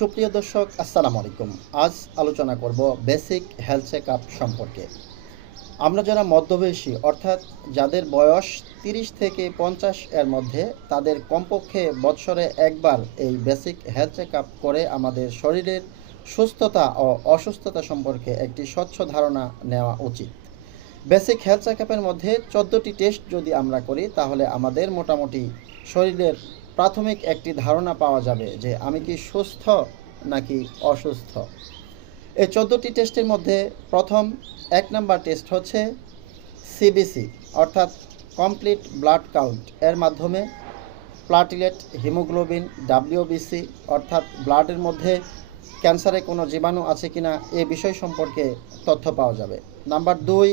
সুপ্রিয় দর্শক, আসসালামু আলাইকুম। আজ আলোচনা করব বেসিক হেলথ চেকআপ সম্পর্কে। আমরা যারা মধ্যবয়সী, অর্থাৎ যাদের বয়স 30 থেকে 50 এর মধ্যে, তাদের কমপক্ষে বৎসরে একবার এই বেসিক হেলথ চেকআপ করে আমাদের শরীরের সুস্থতা ও অসুস্থতা সম্পর্কে একটি স্বচ্ছ ধারণা নেওয়া উচিত। বেসিক হেলথ চেকআপের মধ্যে 14টি টেস্ট যদি আমরা করি, তাহলে আমাদের মোটামুটি শরীরের প্রাথমিক একটি ধারণা পাওয়া যাবে যে আমি কি সুস্থ নাকি অসুস্থ। এই 14টি টেস্টের মধ্যে প্রথম 1 নাম্বার টেস্ট হচ্ছে সিবিসি, অর্থাৎ কমপ্লিট ব্লাড কাউন্ট। এর মাধ্যমে প্লাটিলেট, হিমোগ্লোবিন, ডাব্লিউবিসি অর্থাৎ ব্লাডের মধ্যে ক্যান্সারে কোনো জীবাণু আছে কিনা এ বিষয় সম্পর্কে তথ্য পাওয়া যাবে। নাম্বার 2,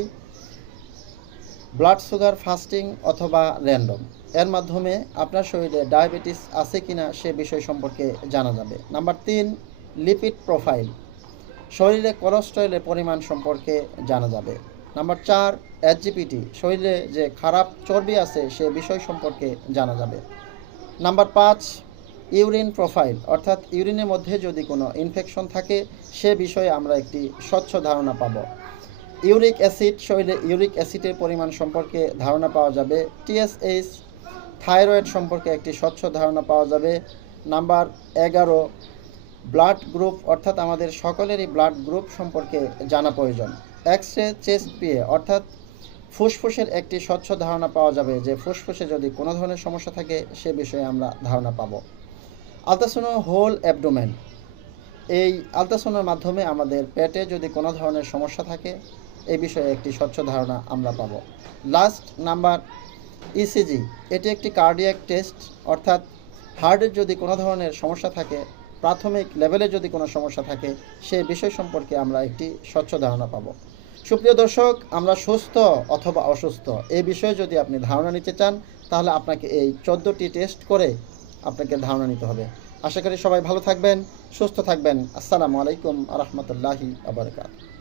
ব্লাড সুগার ফাস্টিং অথবা র্যান্ডম। এর মাধ্যমে আপনার শরীরে ডায়াবেটিস আছে কিনা সে বিষয় সম্পর্কে জানা যাবে। নাম্বার 3, লিপিড প্রোফাইল, শরীরে কোলেস্টেরলের পরিমাণ সম্পর্কে জানা যাবে। নাম্বার 4, এসজিপিটি, শরীরে যে খারাপ চর্বি আছে সে বিষয় সম্পর্কে জানা যাবে। নাম্বার 5, ইউরিন প্রোফাইল, অর্থাৎ ইউরিনের মধ্যে যদি কোনো ইনফেকশন থাকে সে বিষয়ে আমরা একটি স্বচ্ছ ধারণা পাব। ইউরিক অ্যাসিড, শরীরে ইউরিক অ্যাসিডের পরিমাণ সম্পর্কে ধারণা পাওয়া যাবে। টিএসএইচ, থাইরয়েড সম্পর্কে একটি স্বচ্ছ ধারণা পাওয়া যাবে। নাম্বার 11, ব্লাড গ্রুপ, অর্থাৎ আমাদের সকলেরই ব্লাড গ্রুপ সম্পর্কে জানা প্রয়োজন। এক্স রে চেস্ট পিএ, অর্থাৎ ফুসফুসের একটি স্বচ্ছ ধারণা পাওয়া যাবে যে ফুসফুসে যদি কোনো ধরনের সমস্যা থাকে সে বিষয়ে আমরা ধারণা পাব। আলট্রাসাউন্ড হোল অ্যাবডোমেন, এই আলট্রাসাউন্ডের মাধ্যমে আমাদের পেটে যদি কোনো ধরনের সমস্যা থাকে এই বিষয়ে একটি স্বচ্ছ ধারণা আমরা পাব। লাস্ট নাম্বার ইসিজি, এটি একটি কার্ডিয়াক টেস্ট, অর্থাৎ হার্টের যদি কোনো ধরনের সমস্যা থাকে, প্রাথমিক লেভেলে যদি কোনো সমস্যা থাকে সে বিষয় সম্পর্কে আমরা একটি স্বচ্ছ ধারণা পাব। সুপ্রিয় দর্শক, আমরা সুস্থ অথবা অসুস্থ এই বিষয়ে যদি আপনি ধারণা নিতে চান তাহলে আপনাকে এই 14টি টেস্ট করে আপনাকে ধারণা নিতে হবে। আশা করি সবাই ভালো থাকবেন, সুস্থ থাকবেন। আসসালামু আলাইকুম আ রহমতুল্লাহি ওয়া বারাকাতুহু।